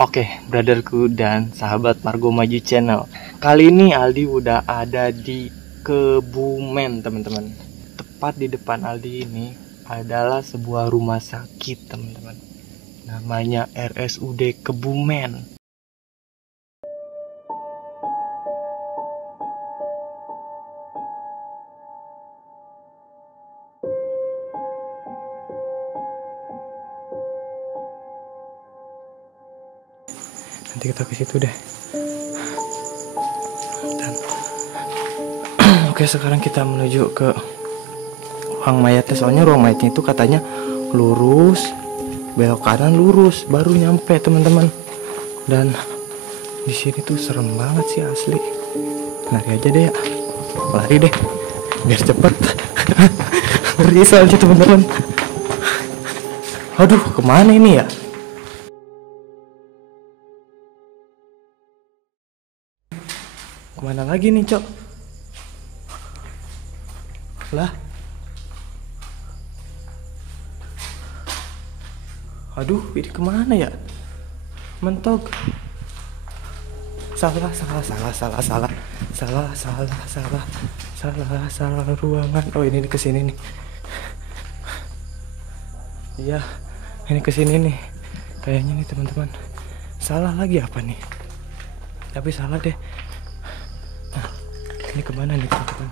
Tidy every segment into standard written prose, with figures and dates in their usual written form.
Oke, brotherku dan sahabat Margo Maju Channel. Kali ini Aldi udah ada di Kebumen, teman-teman. Tepat di depan Aldi ini adalah sebuah rumah sakit, teman-teman. Namanya RSUD Kebumen. Nanti kita ke situ deh. Dan oke, sekarang kita menuju ke ruang mayatnya. Soalnya ruang mayatnya itu katanya lurus, belok kanan lurus, baru nyampe, teman-teman. Dan di sini tuh serem banget sih asli. Lari aja deh ya, lari deh, biar cepet. Ngeri soalnya, teman-teman. Aduh, kemana ini ya? Kemana lagi nih, Cok? Lah. Aduh, ini kemana ya? Mentok. Salah ruangan. Oh, ini kesini nih. Iya, ini kesini nih. Kayaknya nih, teman-teman. Salah lagi apa nih? Tapi salah deh. Nah, ini kemana nih, teman-teman?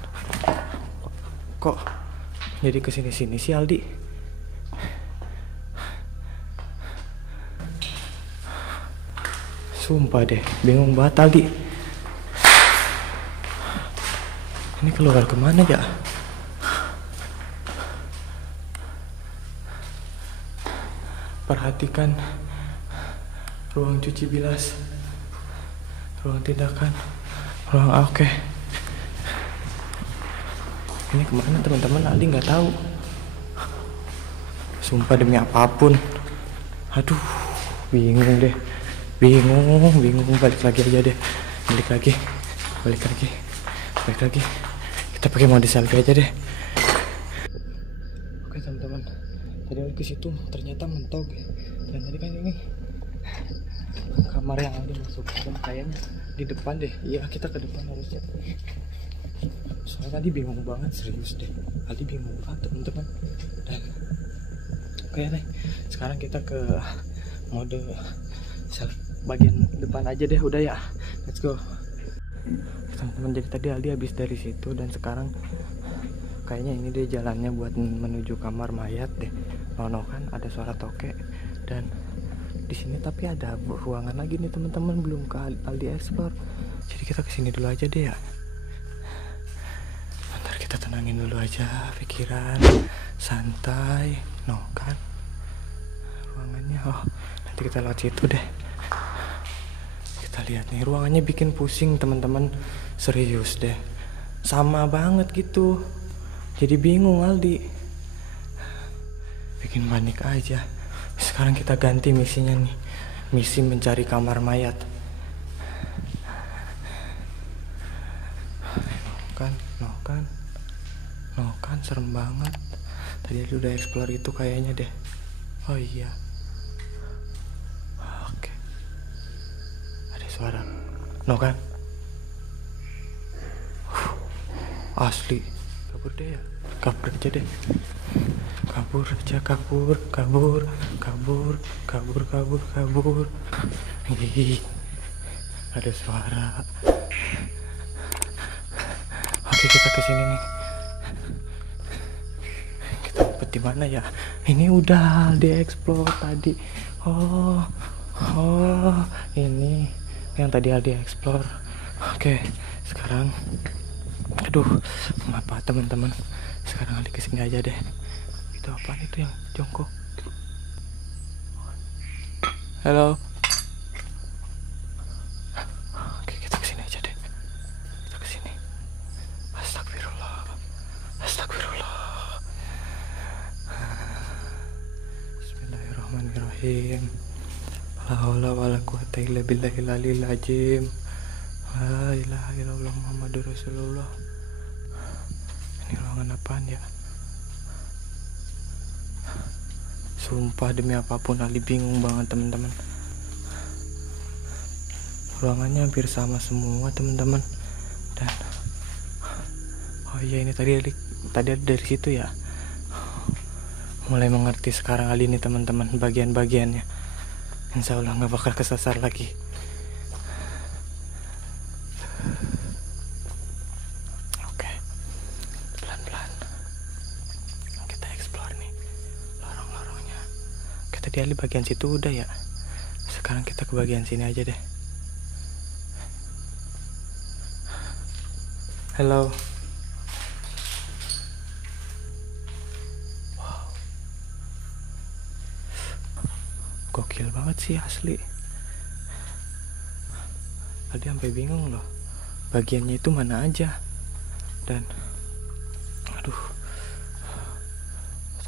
Kok jadi kesini-sini sih, Aldi? Sumpah deh, bingung banget, Aldi. Ini keluar kemana ya? Perhatikan ruang cuci bilas, ruang tindakan, ruang oke. Ini kemana, teman-teman? Aldi nggak tahu. Sumpah demi apapun. Aduh, bingung deh. Bingung. Balik lagi aja deh. Balik lagi. Kita pakai mode selfie aja deh. Oke, teman-teman. Tadi ke situ ternyata mentok. Dan tadi kan ini kamar yang Aldi masuk. Dan kayaknya di depan deh. Iya, kita ke depan harusnya. Soalnya tadi bingung banget, serius deh. Tadi bingung banget, teman-teman. Dan oke deh, sekarang kita ke mode bagian depan aja deh, udah ya. Let's go. Teman-teman, jadi tadi Aldi habis dari situ dan sekarang kayaknya ini deh jalannya buat menuju kamar mayat deh. Nono kan ada suara tokek dan di sini tapi ada ruangan lagi nih, teman-teman, belum ke Aldi Explore. Jadi kita kesini dulu aja deh ya. Kita tenangin dulu aja pikiran, santai. No kan ruangannya, oh nanti kita lewat situ deh. Kita lihat nih, ruangannya bikin pusing, teman-teman, serius deh, sama banget gitu. Jadi bingung, Aldi, bikin panik aja. Sekarang kita ganti misinya nih, misi mencari kamar mayat. No kan serem banget. Tadi dia udah explore itu kayaknya deh. Oh iya. Oke. Ada suara. No kan? Asli. Kabur deh ya. Kabur aja deh. Kabur. Hihihi. Ada suara. Oke, kita kesini nih. Di mana ya? Ini udah di-explore tadi. Oh, ini yang tadi Aldi explore. Oke, sekarang aduh, apa, teman-teman? Sekarang Aldi kesini aja deh. Itu apaan itu yang jongkok? Halo. Oke, kita kesini aja deh. Kita kesini. Astagfirullah. Bismillahirrahmanirrahim. La haula wala quwata illa billahil aliyil azim. La ilaha illallah Muhammadur Rasulullah. Ini ruangan apaan ya? Sumpah demi apapun Ali bingung banget teman-teman. ruangannya hampir sama semua teman-teman. Dan oh iya, ini tadi ada dari situ ya. Mulai mengerti sekarang kali ini teman-teman bagian-bagiannya. Insya Allah nggak bakal kesasar lagi. Oke, pelan-pelan kita explore nih lorong-lorongnya. Kita di bagian situ udah ya. Sekarang kita ke bagian sini aja deh. Halo. Wow, gokil banget sih asli. Tadi sampai bingung loh bagiannya itu mana aja. Dan aduh,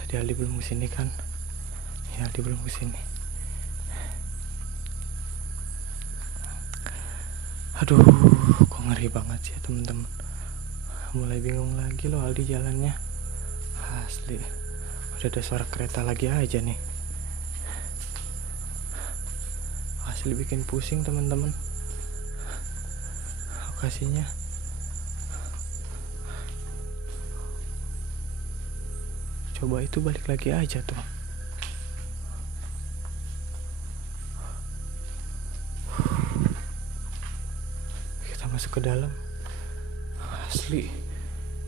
tadi Ali belum kesini kan. Ya, Ali belum kesini. Aduh, kok ngeri banget sih ya teman-teman. Mulai bingung lagi loh Aldi jalannya. Asli, udah ada suara kereta lagi aja nih. Asli bikin pusing teman-teman lokasinya. Coba itu balik lagi aja tuh. Kita masuk ke dalam. Asli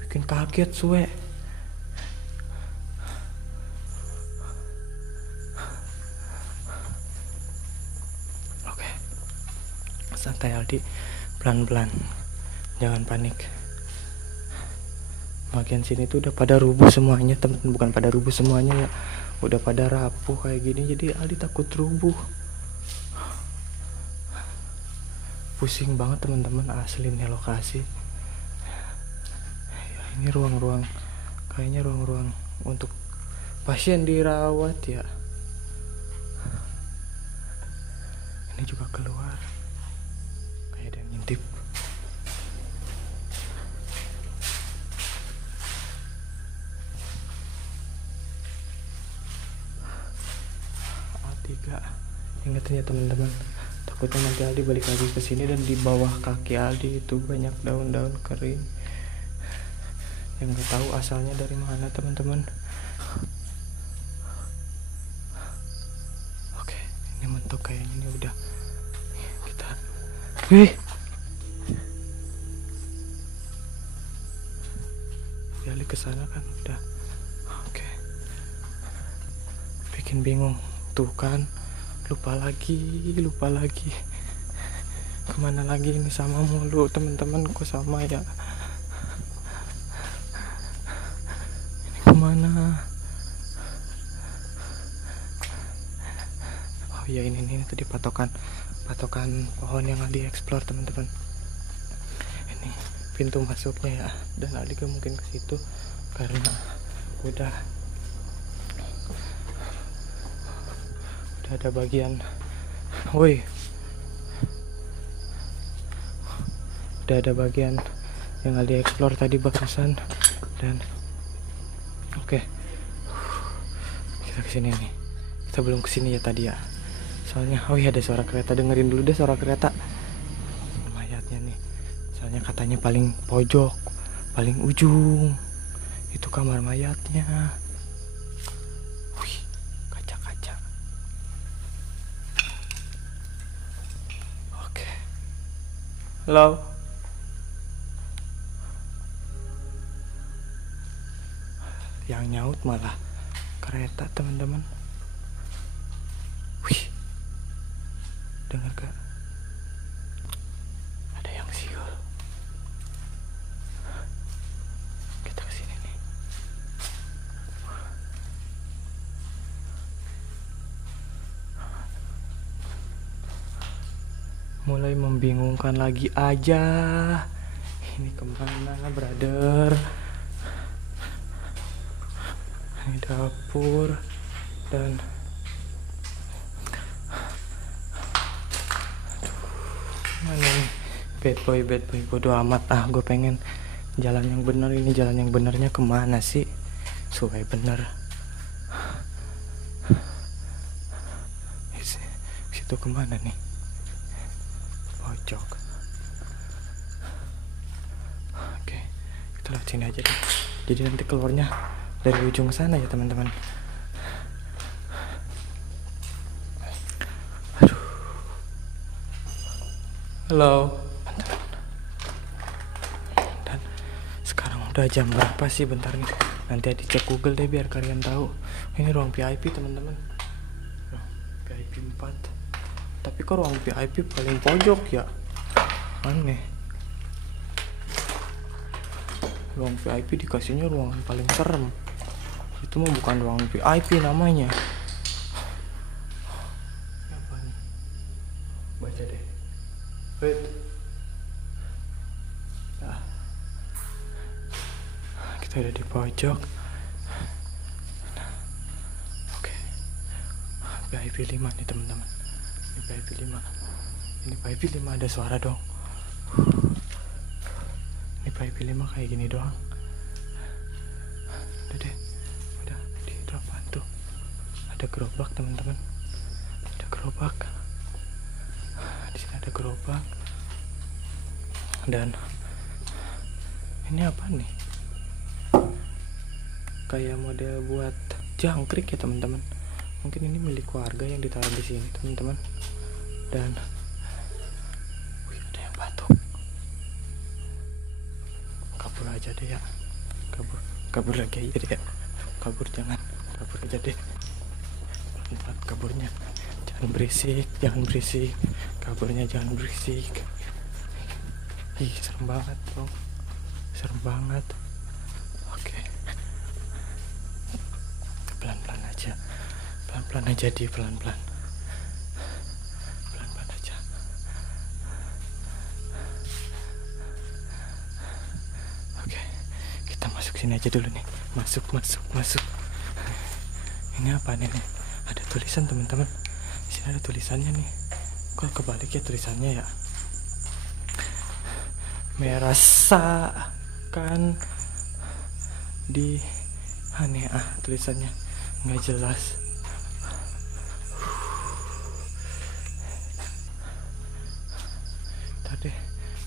bikin kaget suwe. Oke, santai Aldi, pelan-pelan, jangan panik. Bagian sini tuh udah pada rubuh semuanya teman, bukan pada rubuh semuanya ya, udah pada rapuh kayak gini. Jadi Aldi takut rubuh. Pusing banget teman-teman asli nih lokasi. Ya, ini ruang-ruang, kayaknya ruang-ruang untuk pasien dirawat ya. Ini juga keluar, kayak ada yang ngintip. A3, ingetin ya teman-teman. Takutnya nanti Aldi balik lagi ke sini dan di bawah kaki Aldi itu banyak daun-daun kering yang nggak tahu asalnya dari mana teman-teman. Oke, ini mentok kayaknya ini udah kita. Aldi kesana kan udah. Oke, bikin bingung tuh kan. Lupa lagi kemana lagi ini, sama mulu teman-teman. Kok sama ya, ini kemana? Oh iya, ini tadi patokan pohon yang Aldi explore teman-teman. Ini pintu masuknya ya, dan Aldi mungkin ke situ karena udah ada bagian, woi, udah ada bagian yang Aldi explore tadi barusan. Dan oke, kita kesini nih. Kita belum kesini ya tadi ya, soalnya oh iya ada suara kereta. Dengerin dulu deh suara kereta. Mayatnya nih, soalnya katanya paling pojok, paling ujung itu kamar mayatnya. Halo. Yang nyaut malah kereta teman-teman. Wih, dengar gak? Ada yang siul. Kita kesini nih. Mulai membingungkan lagi aja. Ini kemana brother? Ini dapur. Dan mana nih? Bad boy bodo amat. Gue pengen jalan yang bener. Ini jalan yang benernya kemana sih? Supaya bener. Situ kemana nih? pojok. Oke, kita lewat sini aja deh. Jadi nanti keluarnya dari ujung sana ya teman-teman. Aduh. Halo. Dan sekarang udah jam berapa sih? Bentar nih. Nanti dicek Google deh biar kalian tahu. Ini ruang VIP teman-teman. VIP 4. Tapi kok ruang VIP paling pojok ya? Aneh. Ruang VIP dikasihnya ruangan paling serem. Itu mah bukan ruang VIP namanya. Apa nih? Baca deh. Wait. Nah. Kita udah di pojok. Oke. VIP 5 nih teman-teman. Ini VIP 5. Ini VIP 5 ada suara dong. Ini VIP 5 kayak gini doang. Udah deh. Udah di dropan tuh. Ada gerobak teman-teman. Ada gerobak. Di sini ada gerobak. Dan ini apa nih? Kayak model buat jangkrik ya teman-teman. Mungkin ini milik warga yang ditaruh di sini teman-teman. Dan ada yang batuk. Kabur aja deh ya. Kabur lagi aja deh ya. Kabur aja deh. Pelan-pelan kaburnya. Jangan berisik. Kaburnya jangan berisik. Ih, serem banget bro. Serem banget. Oke. Pelan-pelan aja. Pelan-pelan aja di pelan-pelan. Pelan-pelan aja. Oke. Kita masuk sini aja dulu nih. Masuk. Ini apa nih? Ada tulisan teman-teman. Di sini ada tulisannya nih. Kok kebalik ya tulisannya ya? Merasakan di aneh tulisannya nggak jelas. Tadi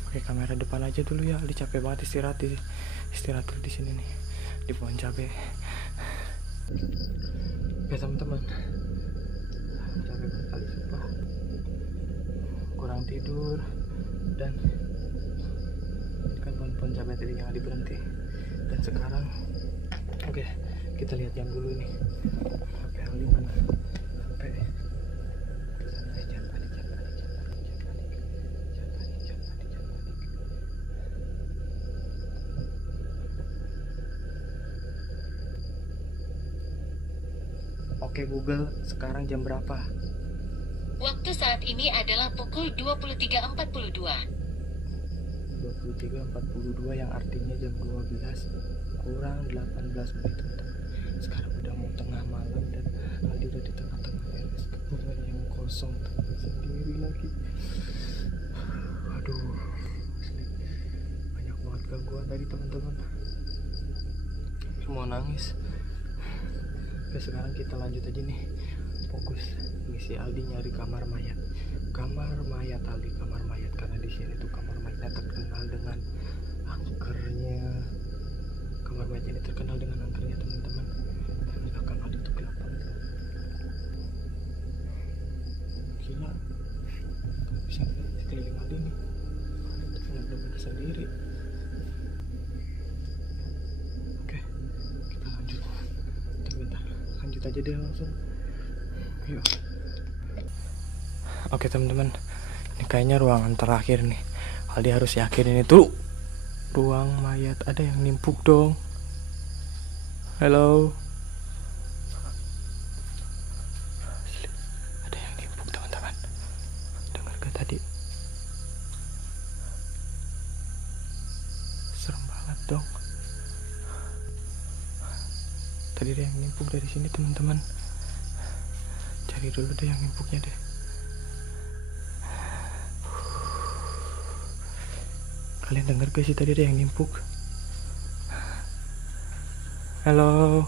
pakai kamera depan aja dulu ya. Ali capek banget istirahat dulu di sini nih di pohon cabe. Oke teman-teman, capek banget kali sumpah. Kurang tidur dan kan pohon cabe tadi yang Ali berhenti. Dan sekarang oke, kita lihat jam dulu nih. Sampai Ali mana? Sampai jangan panik. Oke Google, sekarang jam berapa? Waktu saat ini adalah pukul 23.42. 23.42 yang artinya jam 12 kurang 18 menit. Sekarang udah mau tengah malam dan Aldi udah di tengah-tengah RS Kebungan yang kosong sendiri lagi. Aduh, asli banyak banget gangguan tadi teman-teman. Mau nangis. Oke, sekarang kita lanjut aja nih. Fokus misi Aldi nyari kamar mayat. Kamar mayat Aldi, kamar mayat, karena di sini tuh kamar mayatnya terkenal dengan angkernya. Kamar mayat ini terkenal dengan angkernya teman-teman. Dan di belakang Aldi tuh gelap banget. Gila, gak bisa lihat sekeliling Aldi nih. Benar-benar sendiri. Oke, kita lanjut. Bentar, lanjut aja deh langsung. Yuk. Oke teman-teman, ini kayaknya ruangan terakhir nih. Aldi harus yakin ini tuh ruang mayat. Ada yang nimpuk dong. Halo. Ada yang nimpuk teman-teman. Dengar gak tadi? Serem banget dong. Tadi ada yang nimpuk dari sini teman-teman. Cari dulu deh yang nimpuknya deh. Kalian dengar gak sih tadi ada yang nimpuk? Halo.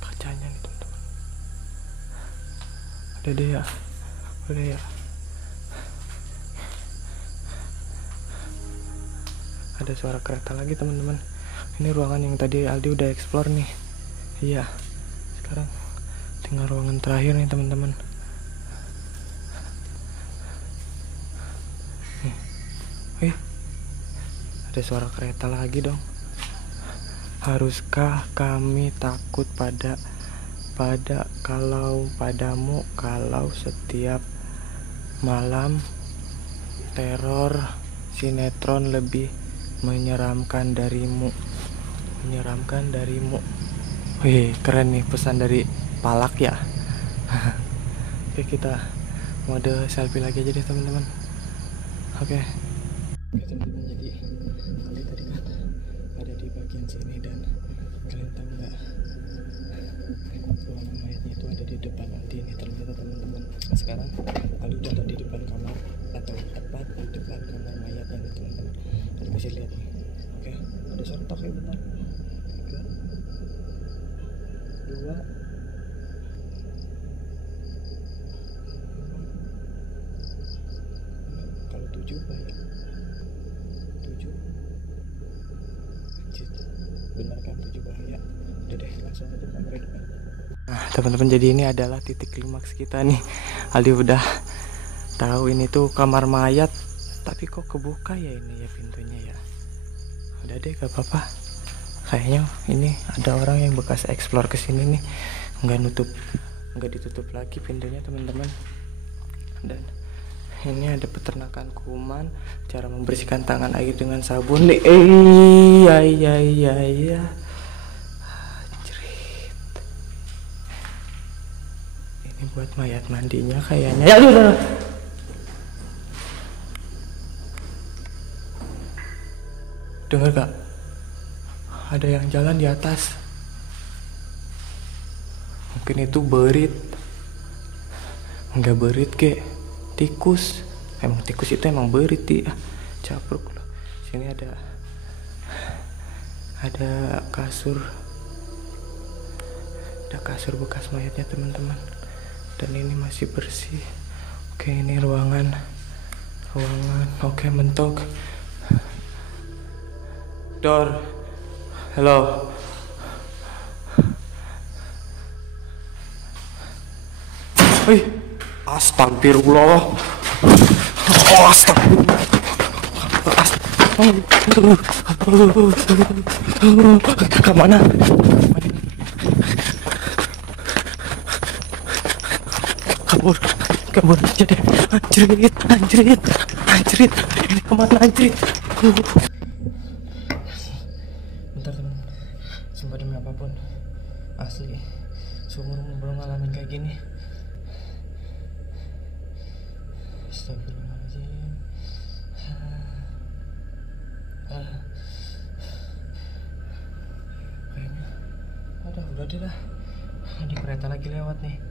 Kacanya nih teman-teman. Udah deh ya. Udah ya. Ada suara kereta lagi teman-teman. Ini ruangan yang tadi Aldi udah explore nih. Iya. Sekarang tinggal ruangan terakhir nih teman-teman. Nih. Ada suara kereta lagi dong. Haruskah kami takut padamu kalau setiap malam teror sinetron lebih menyeramkan darimu. Wih, keren nih pesan dari Palak ya. Oke, kita mode selfie lagi aja deh teman-teman. Oke, teman-teman, jadi kali tadi kan ada di bagian sini dan kalian tahu nggak, ruangan mayatnya itu ada di depan Aldi ini ternyata teman-teman. Sekarang Aldi udah ada di depan kamar, atau tepat di depan kamar mayatnya nih teman-teman. Kalian bisa lihat nih. Oke, ada suara tok ya, bentar. 3, 2, kalau 7 bahaya. 7. Anjir, benar kan 7 bahaya. Udah deh, langsung aja kamera depan. Nah teman-teman, jadi ini adalah titik klimaks kita nih. Aldi udah tahu ini tuh kamar mayat, tapi kok kebuka ya ini ya pintunya ya. Udah deh, gak apa-apa. Kayaknya ini ada orang yang bekas explore kesini nih. Nggak ditutup lagi pintunya teman-teman. Dan ini ada peternakan kuman, cara membersihkan tangan air dengan sabun nih. Iya. Ini buat mayat mandinya kayaknya. Ya udah. Dengar gak? Ada yang jalan di atas. Mungkin itu berit. Enggak berit kek, tikus. Emang tikus itu emang berit ya. Capruk loh. Sini ada kasur. Ada kasur bekas mayatnya teman-teman. Dan ini masih bersih. Oke, ini ruangan. Oke, mentok. Door. Hello. Wih, astagfirullah. Kemana? Kabur aja deh. Anjrit. Ini kemana anjrit? Bentar teman, sumpah demi apapun, asli seumur belum ngalamin kayak gini. Astagfirullahaladzim. Kayaknya udah deh lah. Ada kereta lagi lewat nih.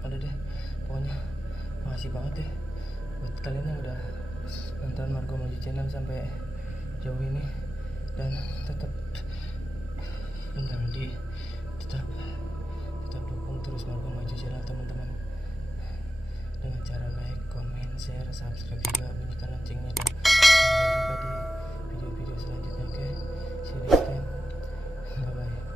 Udah deh, pokoknya makasih banget deh buat kalian yang udah nonton Margo Maju Channel sampai jauh ini. Dan tetap dukung terus Margo Maju Channel teman-teman, dengan cara like, comment, share, subscribe juga, bunyikan loncengnya. Dan sampai jumpa di video-video selanjutnya. Oke, see you next time. Bye bye.